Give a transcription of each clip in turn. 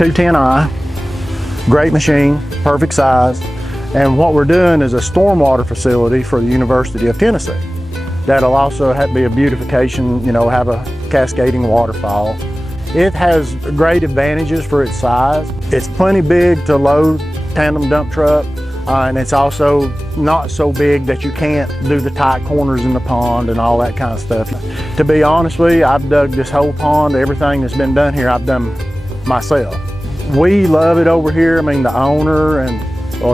210i, great machine, perfect size. And what we're doing is a stormwater facility for the University of Tennessee. That'll also be a beautification, you know, have a cascading waterfall. It has great advantages for its size. It's plenty big to load tandem dump truck, and it's also not so big that you can't do the tight corners in the pond and all that kind of stuff. To be honest with you, I've dug this whole pond. Everything that's been done here, I've done myself. We love it over here. I mean, the owner and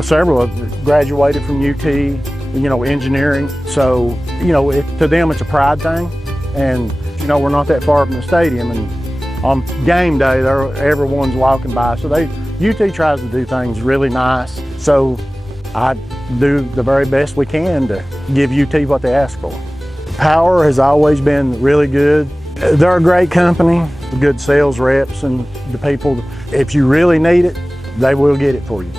several have graduated from UT, you know, engineering. So, you know, to them it's a pride thing. And, you know, we're not that far from the stadium. And on game day, everyone's walking by. So UT tries to do things really nice. So I do the very best we can to give UT what they ask for. Power has always been really good. They're a great company, good sales reps and the people. If you really need it, they will get it for you.